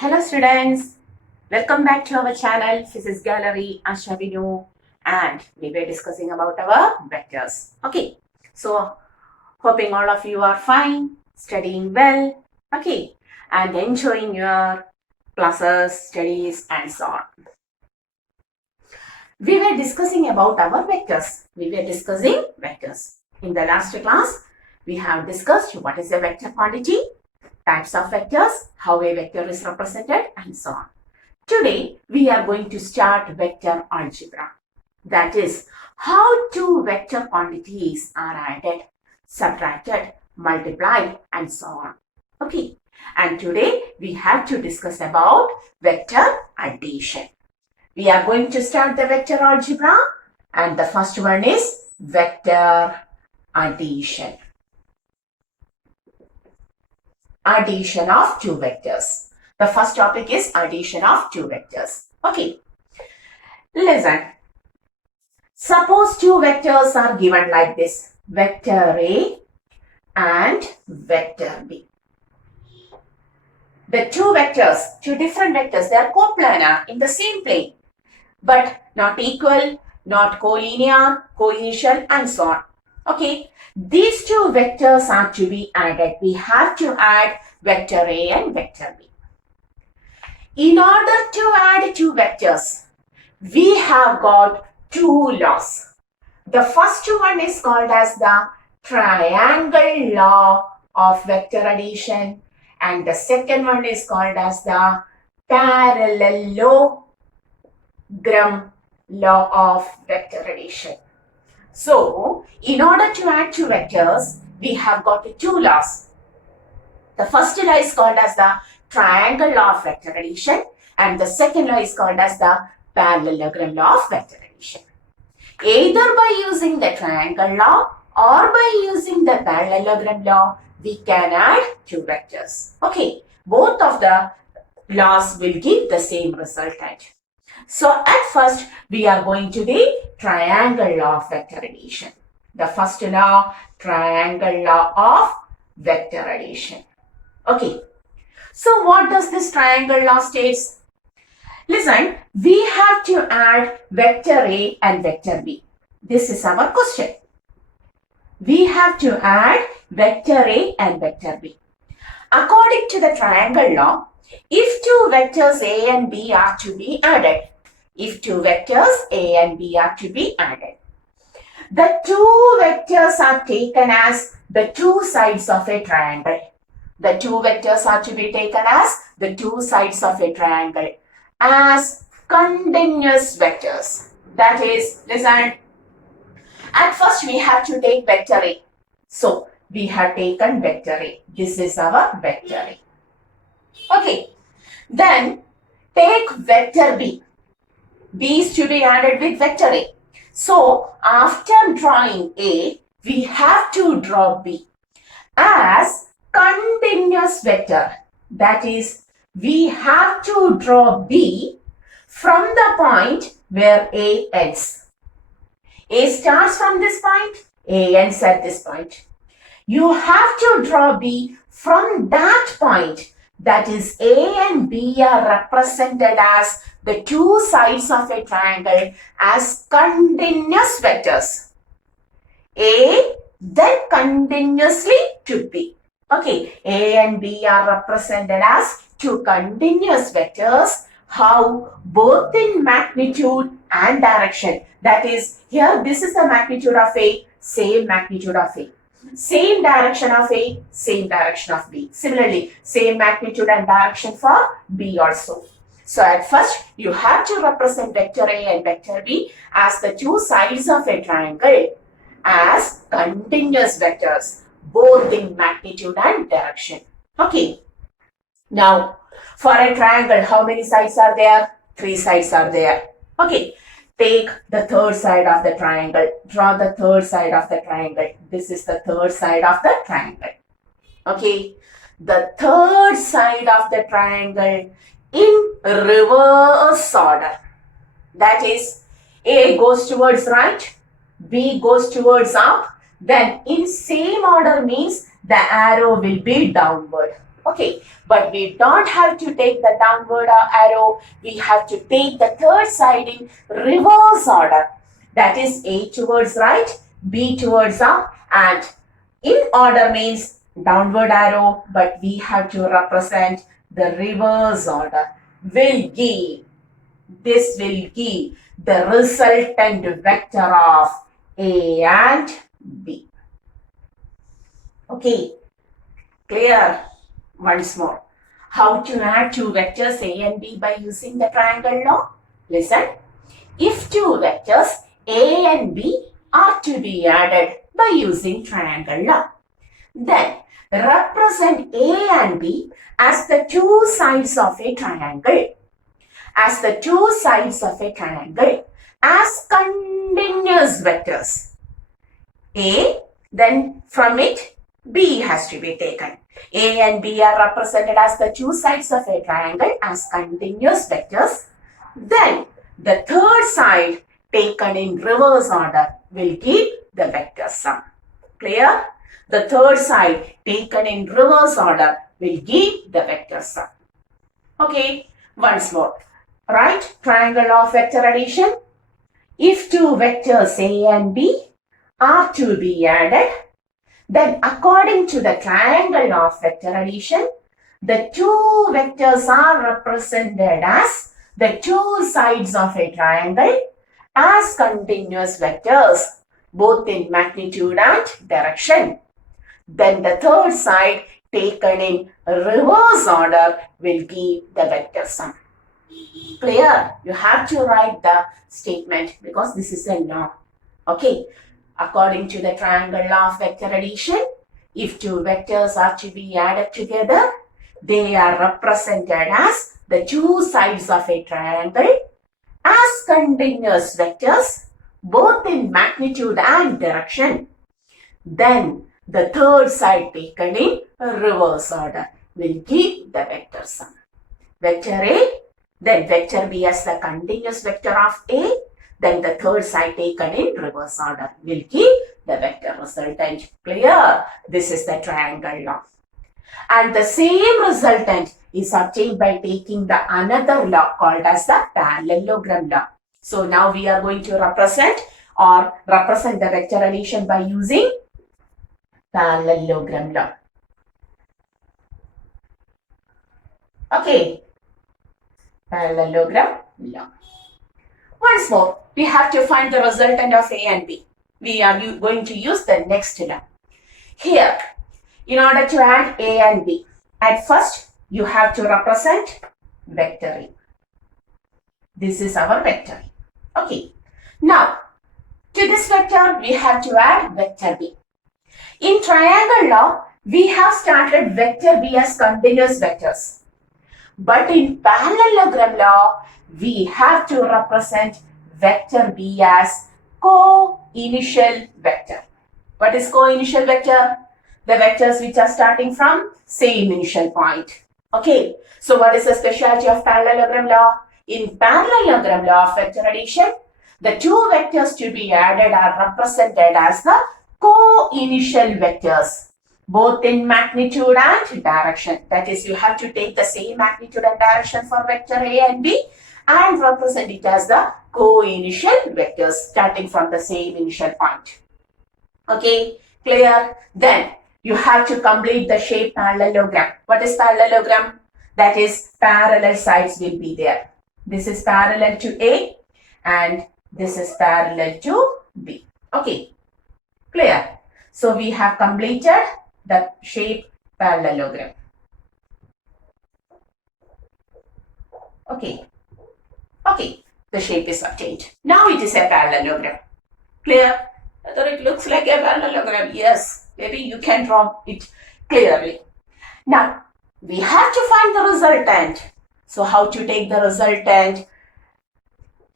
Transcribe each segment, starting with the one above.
Hello students, welcome back to our channel Physics Gallery Ashavinu, and we were discussing about our vectors. Okay, so hoping all of you are fine, studying well, okay, and enjoying your classes, studies and so on. We were discussing about our vectors. In the last class, we have discussed what is a vector quantity, types of vectors, how a vector is represented and so on. Today, we are going to start vector algebra. That is, how two vector quantities are added, subtracted, multiplied and so on. Okay, and today we have to discuss about vector addition. We are going to start the vector algebra, and the first one is vector addition. Addition of two vectors. The first topic is addition of two vectors. Okay. Listen. Suppose two vectors are given like this. Vector A and vector B. The two different vectors, they are coplanar in the same plane, but not equal, not collinear, coinitial and so on. Okay, these two vectors are to be added. We have to add vector A and vector B. In order to add two vectors, we have got two laws. The first one is called as the triangle law of vector addition, and the second one is called as the parallelogram law of vector addition. So, in order to add two vectors, we have got two laws. The first law is called as the triangle law of vector addition, and the second law is called as the parallelogram law of vector addition. Either by using the triangle law or by using the parallelogram law, we can add two vectors. Okay, both of the laws will give the same resultant. So at first, we are going to the triangle law of vector addition. The first law, triangle law of vector addition. Okay. So what does this triangle law states? Listen, we have to add vector A and vector B. This is our question. We have to add vector A and vector B. According to the triangle law, if two vectors A and B are to be added, the two vectors are taken as the two sides of a triangle. The two vectors are to be taken as the two sides of a triangle as continuous vectors. That is, listen, at first we have to take vector A. So, we have taken vector A. This is our vector A. Okay. Then, take vector B. B is to be added with vector A. So, after drawing A, we have to draw B as continuous vector. That is, we have to draw B from the point where A ends. A starts from this point, A ends at this point. You have to draw B from that point. That is, A and B are represented as the two sides of a triangle as continuous vectors. A then continuously to B. Okay, A and B are represented as two continuous vectors. How? Both in magnitude and direction. That is, here this is the magnitude of A, same magnitude of A. Same direction of A, same direction of B. Similarly, same magnitude and direction for B also. So at first, you have to represent vector A and vector B as the two sides of a triangle as continuous vectors, both in magnitude and direction. Okay. Now, for a triangle, how many sides are there? 3 sides are there. Okay. Take the third side of the triangle. Draw the third side of the triangle. This is the third side of the triangle. Okay. The third side of the triangle in reverse order. That is, A goes towards right, B goes towards up. Then in same order means the arrow will be downward. Okay, but we don't have to take the downward arrow. We have to take the third side in reverse order. That is A towards right, B towards up, and in order means downward arrow, but we have to represent the reverse order. This will give the resultant vector of A and B. Okay, clear? Once more. How to add two vectors A and B by using the triangle law? Listen. If two vectors A and B are to be added by using triangle law, then represent A and B as the two sides of a triangle. As the two sides of a triangle as continuous vectors. A, then from it B has to be taken. A and B are represented as the two sides of a triangle as continuous vectors. Then the third side taken in reverse order will give the vector sum. Clear? The third side taken in reverse order will give the vector sum. Okay, once more. Write triangle law of vector addition. If two vectors A and B are to be added, then according to the triangle law of vector addition, the two vectors are represented as the two sides of a triangle as continuous vectors, both in magnitude and direction. Then the third side taken in reverse order will give the vector sum. Clear? You have to write the statement because this is a law. Okay. According to the triangle law of vector addition, if two vectors are to be added together, they are represented as the two sides of a triangle as continuous vectors, both in magnitude and direction. Then the third side taken in reverse order will give the vector sum. Vector A, then vector B as the continuous vector of A, then the third side taken in reverse order will give the vector resultant. Clear? This is the triangle law. And the same resultant is obtained by taking the another law called as the parallelogram law. So now we are going to represent the vector addition by using parallelogram law. Okay. Parallelogram law. Once more, we have to find the resultant of A and B. We are going to use the next law. Here, in order to add A and B, at first you have to represent vector A. This is our vector A. Okay. Now, to this vector, we have to add vector B. In triangle law, we have started vector B as continuous vectors. But in parallelogram law, we have to represent vector B as co-initial vector. What is co-initial vector? The vectors which are starting from same initial point. Okay, so what is the specialty of parallelogram law? In parallelogram law of vector addition, the two vectors to be added are represented as the co-initial vectors, both in magnitude and direction. That is, you have to take the same magnitude and direction for vector A and B and represent it as the co-initial vectors starting from the same initial point. Okay, clear? Then you have to complete the shape parallelogram. What is parallelogram? That is, parallel sides will be there. This is parallel to A and this is parallel to B. Okay, clear? So we have completed the shape parallelogram. Okay. Okay, the shape is obtained. Now it is a parallelogram. Clear? Whether it looks like a parallelogram? Yes. Maybe you can draw it clearly. Now, we have to find the resultant. So, how to take the resultant?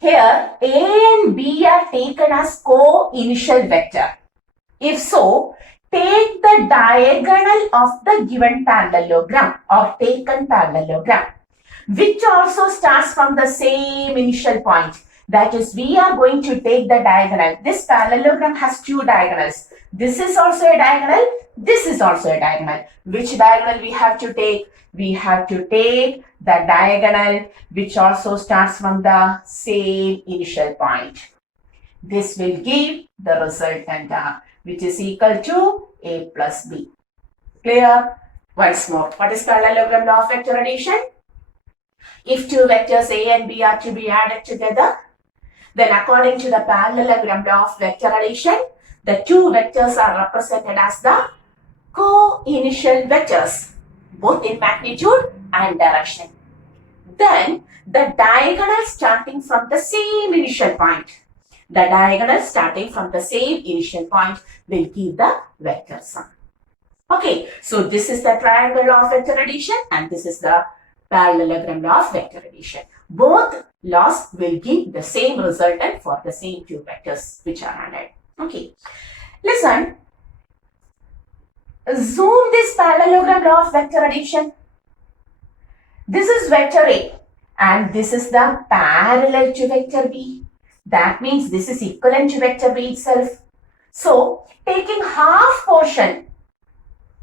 Here, A and B are taken as co-initial vector. If so, take the diagonal of the given parallelogram or taken parallelogram, which also starts from the same initial point. That is, we are going to take the diagonal. This parallelogram has two diagonals. This is also a diagonal. This is also a diagonal. Which diagonal we have to take? We have to take the diagonal which also starts from the same initial point. This will give the resultant which is equal to A plus B. Clear? Once more. What is parallelogram law of vector addition? If two vectors A and B are to be added together, then according to the parallelogram law of vector addition, the two vectors are represented as the co-initial vectors, both in magnitude and direction. Then the diagonal starting from the same initial point. The diagonal starting from the same initial point will give the vector sum. Okay, so this is the triangle law of vector addition and this is the parallelogram law of vector addition. Both laws will give the same resultant for the same two vectors which are added. Okay, listen. Zoom this parallelogram law of vector addition. This is vector A and this is the parallel to vector B. That means this is equivalent to vector B itself. So, taking half portion,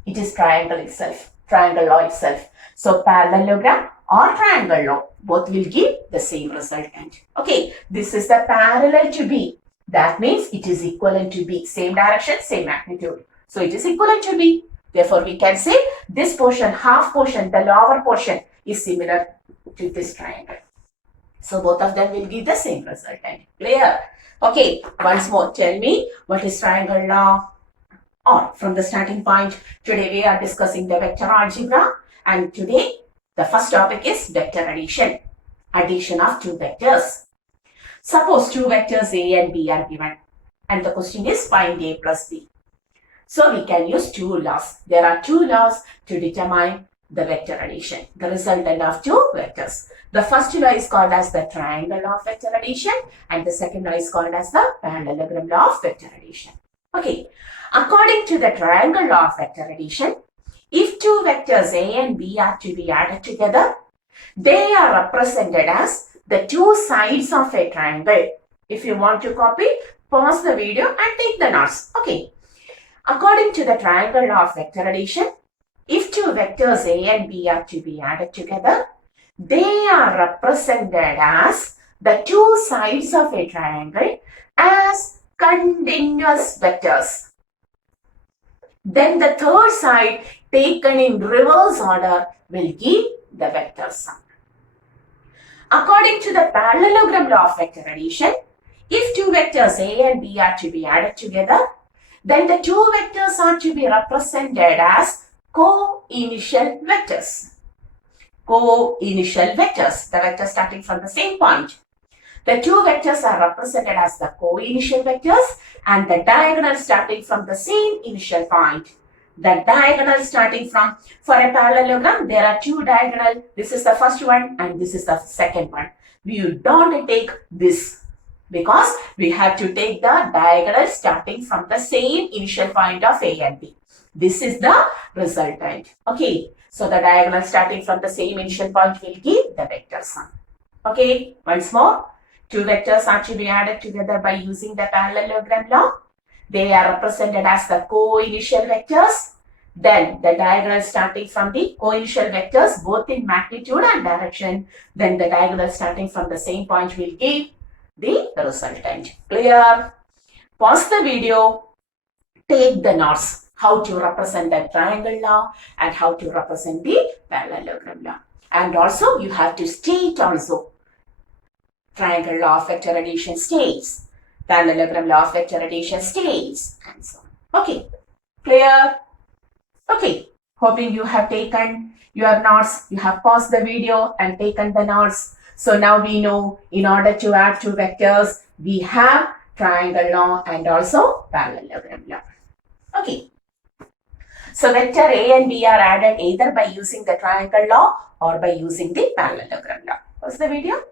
it is triangle itself, triangle law itself. So, parallelogram or triangle law, both will give the same resultant. Okay, this is the parallel to B. That means it is equivalent to B. Same direction, same magnitude. So, it is equivalent to B. Therefore, we can say this portion, half portion, the lower portion is similar to this triangle. So, both of them will give the same resultant. Clear? Okay, once more, tell me what is triangle law? Or from the starting point, today we are discussing the vector algebra and today the first topic is vector addition. Addition of two vectors. Suppose two vectors A and B are given and the question is find A plus B. So we can use two laws. There are two laws to determine the vector addition, the resultant of two vectors. The first law is called as the triangle law of vector addition and the second law is called as the parallelogram law of vector addition. Okay, according to the triangle law of vector addition, if two vectors A and B are to be added together, they are represented as the two sides of a triangle. If you want to copy, pause the video and take the notes. Okay, according to the triangle law of vector addition, if two vectors A and B are to be added together, they are represented as the two sides of a triangle as continuous vectors. Then the third side taken in reverse order will give the vector sum. According to the parallelogram law of vector addition, if two vectors A and B are to be added together, then the two vectors are to be represented as co-initial vectors. Co-initial vectors, the vectors starting from the same point. The two vectors are represented as the co-initial vectors and the diagonal starting from the same initial point. The diagonal starting from, for a parallelogram, there are two diagonal. This is the first one and this is the second one. We don't take this because we have to take the diagonal starting from the same initial point of A and B. This is the resultant. Okay, so the diagonal starting from the same initial point will give the vector sum. Okay, once more. Two vectors are to be added together by using the parallelogram law. They are represented as the co-initial vectors. Then the diagonal starting from the co-initial vectors both in magnitude and direction. Then the diagonal starting from the same point will give the resultant. Clear? Pause the video. Take the notes. How to represent the triangle law and how to represent the parallelogram law. And also you have to state also. Triangle law of vector addition states, parallelogram law of vector addition states, and so on. Okay, clear? Okay, hoping you have taken your notes, you have paused the video and taken the notes. So now we know in order to add two vectors, we have triangle law and also parallelogram law. Okay, so vector A and B are added either by using the triangle law or by using the parallelogram law. Pause the video.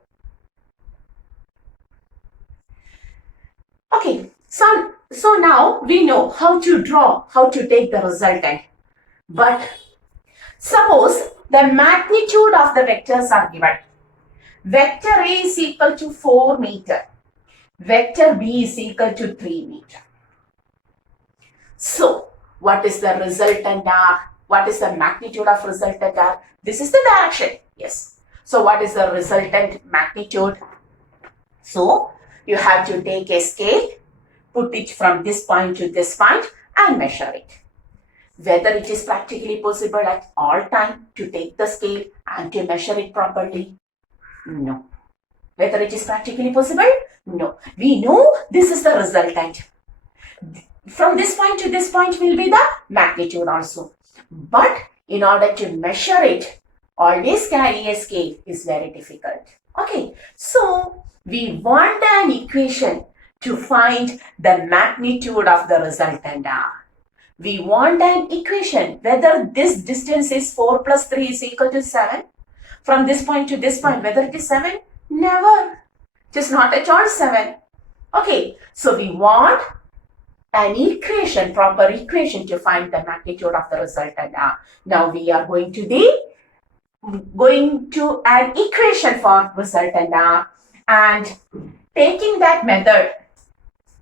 Okay, so now we know how to draw, how to take the resultant. But suppose the magnitude of the vectors are given. Vector A is equal to 4 meter. Vector B is equal to 3 meter. So, what is the resultant R? What is the magnitude of resultant R? This is the direction. Yes. So, what is the resultant magnitude? So, you have to take a scale, put it from this point to this point and measure it. Whether it is practically possible at all time to take the scale and to measure it properly? No. Whether it is practically possible? No. We know this is the resultant. From this point to this point will be the magnitude also. But in order to measure it, always carry a scale is very difficult. Okay. So, we want an equation to find the magnitude of the resultant R. We want an equation whether this distance is 4 plus 3 is equal to 7. From this point to this point, whether it is 7? Never. It is not at all 7. Okay, so we want an equation, proper equation to find the magnitude of the resultant R. Now we are going to an equation for resultant R, and taking that method,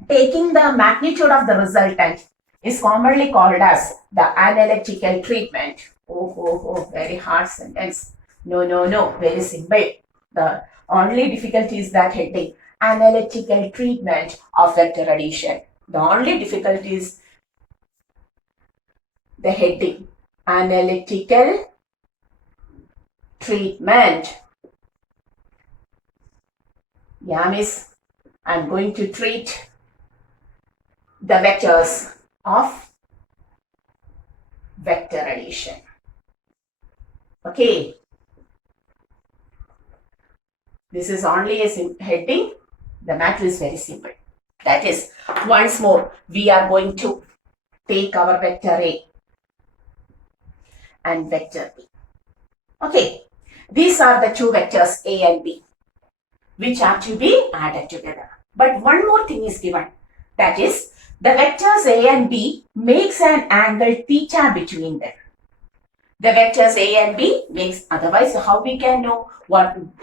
taking the magnitude of the resultant is commonly called as the analytical treatment. Oh, very hard sentence. No, very simple. The only difficulty is that heading, analytical treatment of vector addition. The only difficulty is the heading, analytical treatment. Yeah, miss, I'm going to treat the vectors of vector addition. Okay. This is only a heading. The matter is very simple. That is, once more, we are going to take our vector A and vector B. Okay. These are the two vectors A and B, which are to be added together. But one more thing is given. That is, the vectors A and B makes an angle theta between them. The vectors A and B makes, otherwise how we can know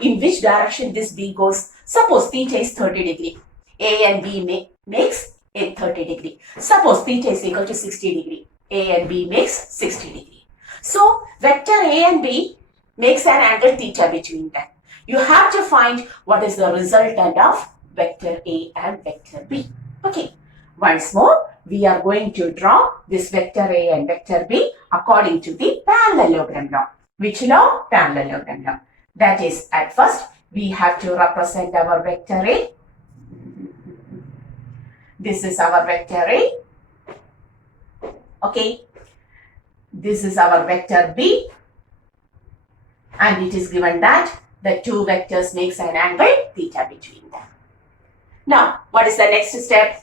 in which direction this B goes? Suppose theta is 30 degree. A and B makes a 30 degree. Suppose theta is equal to 60 degree. A and B makes 60 degree. So, vector A and B makes an angle theta between them. You have to find what is the resultant of vector A and vector B. Okay. Once more, we are going to draw this vector A and vector B according to the parallelogram law. Which law? Parallelogram law. That is, at first, we have to represent our vector A. This is our vector A. Okay. This is our vector B. And it is given that the two vectors makes an angle theta between them. Now, what is the next step?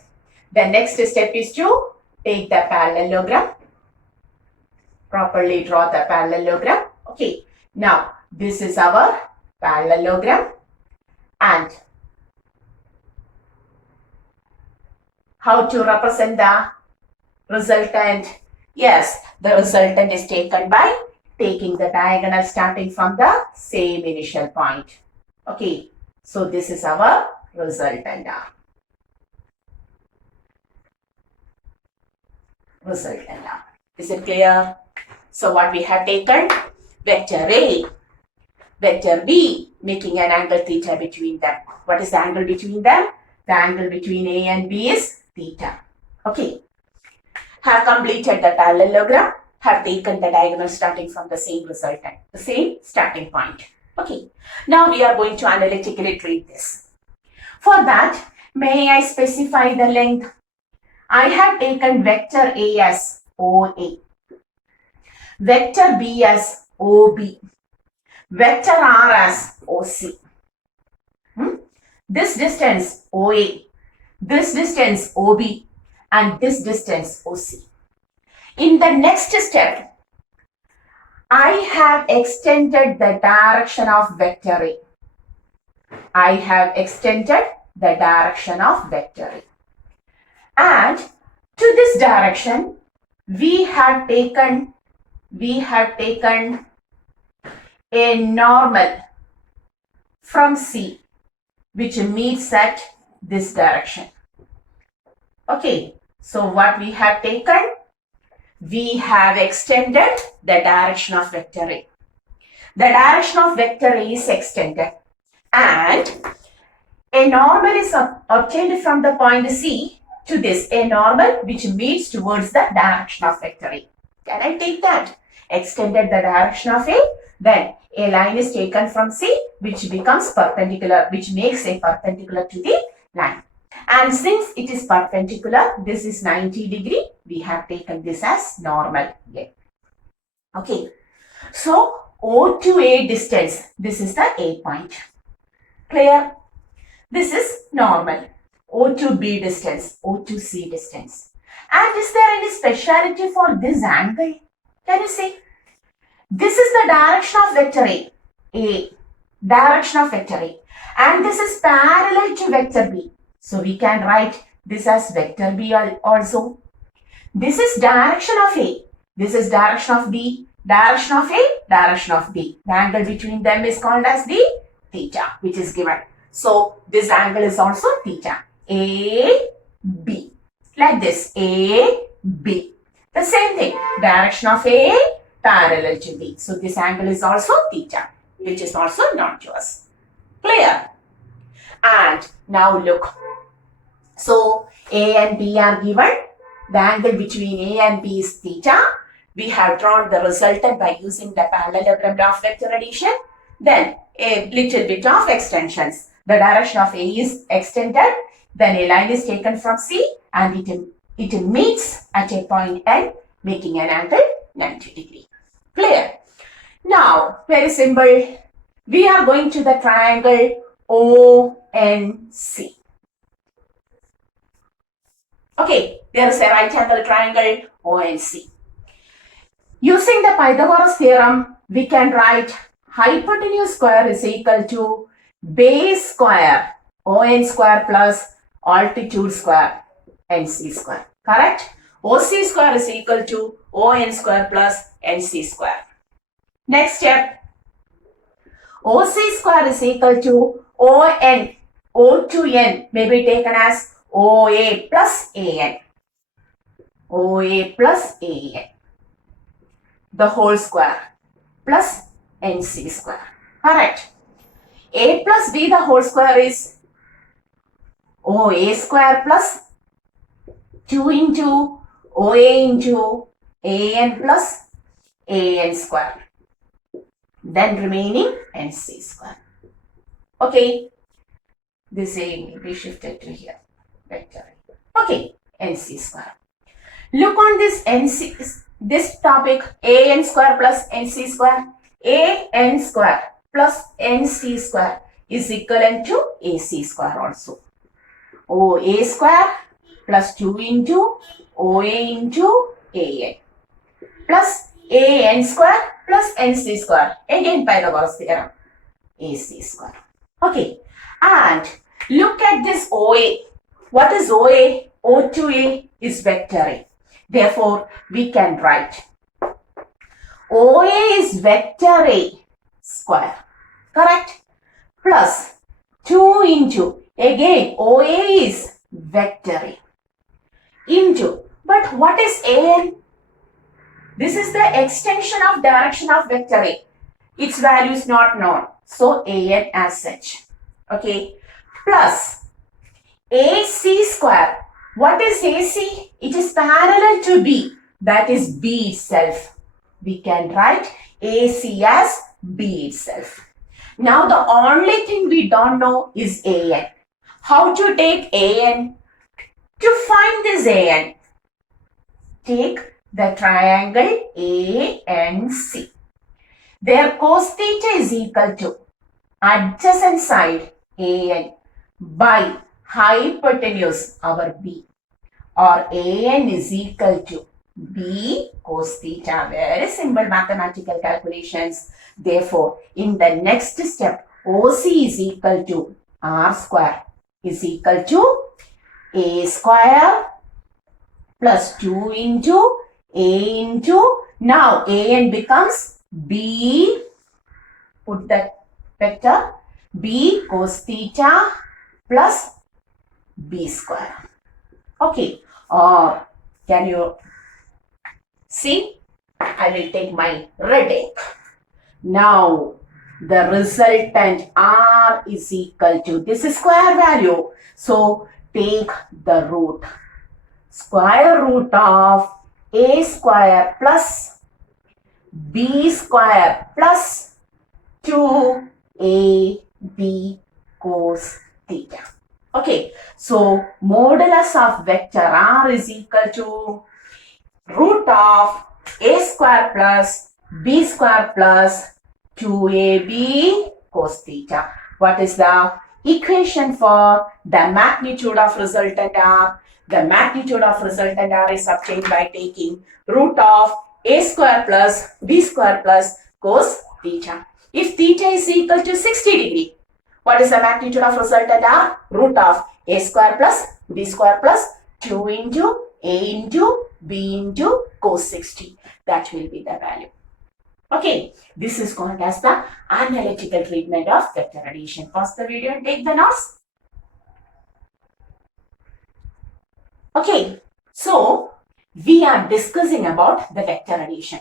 The next step is to take the parallelogram, properly draw the parallelogram. Okay, now this is our parallelogram, and how to represent the resultant? Yes, the resultant is taken by taking the diagonal starting from the same initial point. Okay, so this is our resultant. Resultant. Is it clear? So what we have taken? Vector A, vector B, making an angle theta between them. What is the angle between them? The angle between A and B is theta. Okay. Have completed the parallelogram, have taken the diagonal starting from the same resultant, the same starting point. Okay. Now we are going to analytically treat this. For that, may I specify the length? I have taken vector A as OA, vector B as OB, vector R as OC. This distance OA, this distance OB, and this distance OC. In the next step, I have extended the direction of vector A. I have extended the direction of vector A. And to this direction, we have taken a normal from C, which meets at this direction. Okay, so what we have taken? We have extended the direction of vector A. The direction of vector A is extended, and a normal is obtained from the point C to this, a normal which meets towards the direction of vector A. Can I take that? Extended the direction of A, then a line is taken from C which becomes perpendicular, which makes a perpendicular to the line. And since it is perpendicular, this is 90 degree, we have taken this as normal here. Okay, so O to A distance, this is the A point. Clear? This is normal. O to B distance, O to C distance. And is there any speciality for this angle? Can you see? This is the direction of vector A, direction of vector A. And this is parallel to vector B. So we can write this as vector B also. This is direction of A. This is direction of B. Direction of A, direction of B. The angle between them is called as the theta, which is given. So this angle is also theta. A, B. Like this. A, B. The same thing. Direction of A, parallel to B. So this angle is also theta, which is also known to us. Clear? And now look. So A and B are given. The angle between A and B is theta. We have drawn the resultant by using the parallelogram of vector addition. Then a little bit of extensions. The direction of A is extended. Then a line is taken from C and it meets at a point N, making an angle 90 degree. Clear? Now, very simple. We are going to the triangle ONC. Okay, there is a right angle triangle ONC. Using the Pythagoras theorem, we can write hypotenuse square is equal to base square ON square plus altitude square NC square. Correct? OC square is equal to ON square plus NC square. Next step. OC square is equal to ON. O to N may be taken as OA plus AN. OA plus AN. The whole square plus NC square. Correct. A plus B the whole square is OA square plus 2 into OA into AN plus AN square. Then remaining NC square. Okay. This A may be shifted to here. Vector. Okay. NC square. Look on this topic, AN square plus NC square. AN square plus NC square is equivalent to AC square also. OA square plus 2 into OA into AN plus AN square plus NC square. Again Pythagoras theorem. AC square. Okay. And look at this OA. What is OA? O to A is vector A. Therefore, we can write OA is vector A square. Correct? Plus 2 into, again OA is vector A into, but what is AN? This is the extension of direction of vector A. Its value is not known. So AN as such. Okay. Plus AC square. What is AC? It is parallel to B. That is B itself. We can write AC as B itself. Now the only thing we don't know is AN. How to take AN? To find this AN, take the triangle ANC. Their cos theta is equal to adjacent side AN by hypotenuse, our B, or AN is equal to B cos theta. Very simple mathematical calculations. Therefore, in the next step, OC is equal to R square is equal to A square plus 2 into A into, now AN becomes B, put that vector, b cos theta plus b square. Okay, or can you see? I will take my red ink. Now, the resultant r is equal to, this is square value. So, take the root. Square root of a square plus b square plus 2ab cos theta. Okay, so modulus of vector r is equal to root of a square plus b square plus 2ab cos theta. What is the equation for the magnitude of resultant r? The magnitude of resultant r is obtained by taking root of a square plus b square plus cos theta. If theta is equal to 60 degree, what is the magnitude of resultant r? Root of a square plus b square plus 2 into a into b into cos 60. That will be the value. Okay, this is called as the analytical treatment of vector addition. Pause the video and take the notes. Okay, so we are discussing about the vector addition.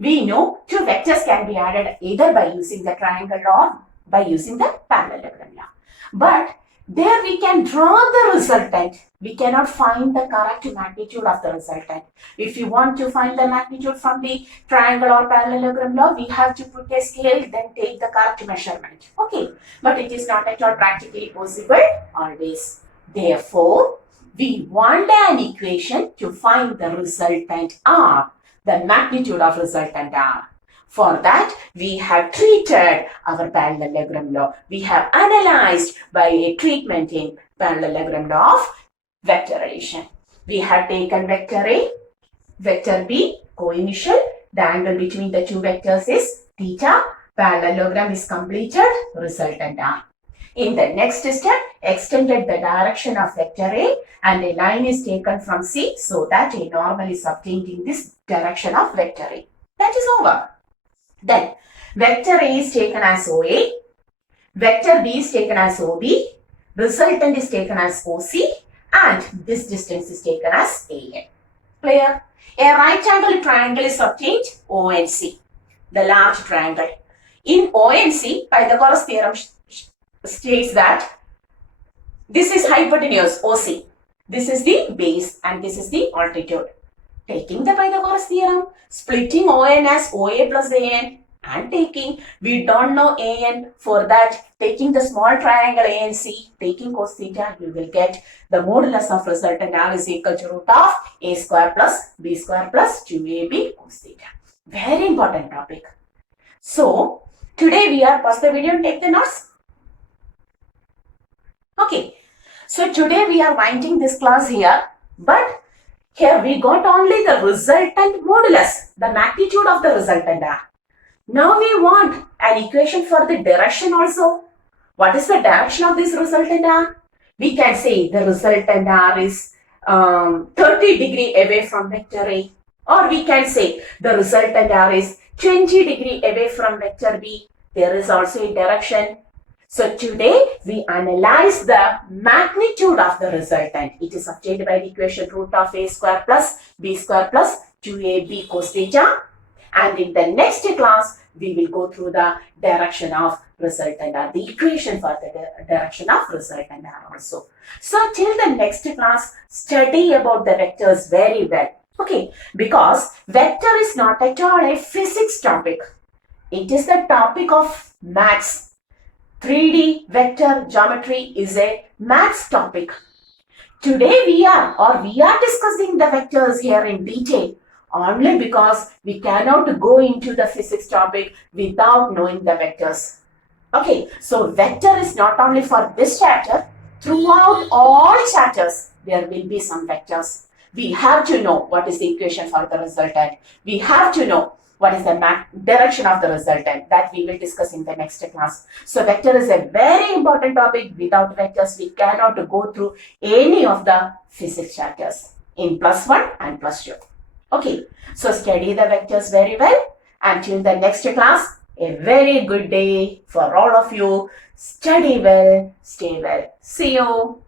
We know two vectors can be added either by using the triangle or by using the parallelogram law. But there we can draw the resultant. We cannot find the correct magnitude of the resultant. If you want to find the magnitude from the triangle or parallelogram law, we have to put a scale, then take the correct measurement. Okay, but it is not at all practically possible always. Therefore, we want an equation to find the resultant r, the magnitude of resultant r. For that, we have treated our parallelogram law. We have analyzed by a treatment in parallelogram law of vector addition. We have taken vector A, vector B, co-initial. The angle between the two vectors is theta. Parallelogram is completed, resultant r. In the next step, extended the direction of vector A and a line is taken from C so that a normal is obtained in this direction of vector A. That is over. Then, vector A is taken as OA, vector B is taken as OB, resultant is taken as OC, and this distance is taken as AN. Clear? A right angle triangle is obtained, ONC, the large triangle. In ONC, Pythagoras theorem states that this is hypotenuse, OC. This is the base and this is the altitude. Taking the Pythagoras theorem, splitting ON as OA plus AN and taking, we don't know AN, for that taking the small triangle ANC, taking cos theta, you will get the modulus of resultant r is equal to root of a square plus b square plus 2ab cos theta. Very important topic. So, today we are, pause the video and take the notes. Okay, so today we are winding this class here, but here we got only the resultant modulus, the magnitude of the resultant r. Now we want an equation for the direction also. What is the direction of this resultant r? We can say the resultant r is 30 degree away from vector A, or we can say the resultant r is 20 degree away from vector B. There is also a direction. So today we analyze the magnitude of the resultant. It is obtained by the equation root of a square plus b square plus 2ab cos theta. And in the next class, we will go through the direction of resultant r, the equation for the direction of resultant r also. So till the next class, study about the vectors very well. Okay, because vector is not at all a physics topic. It is the topic of maths. 3D vector geometry is a maths topic. Today we are discussing the vectors here in detail only because we cannot go into the physics topic without knowing the vectors. Okay, so vector is not only for this chapter, throughout all chapters there will be some vectors. We have to know what is the equation for the resultant. We have to know what is the direction of the resultant, that we will discuss in the next class. So vector is a very important topic. Without vectors, we cannot go through any of the physics chapters in +1 and +2. Okay, so study the vectors very well. Until the next class, A very good day for all of you. Study well, stay well. See you.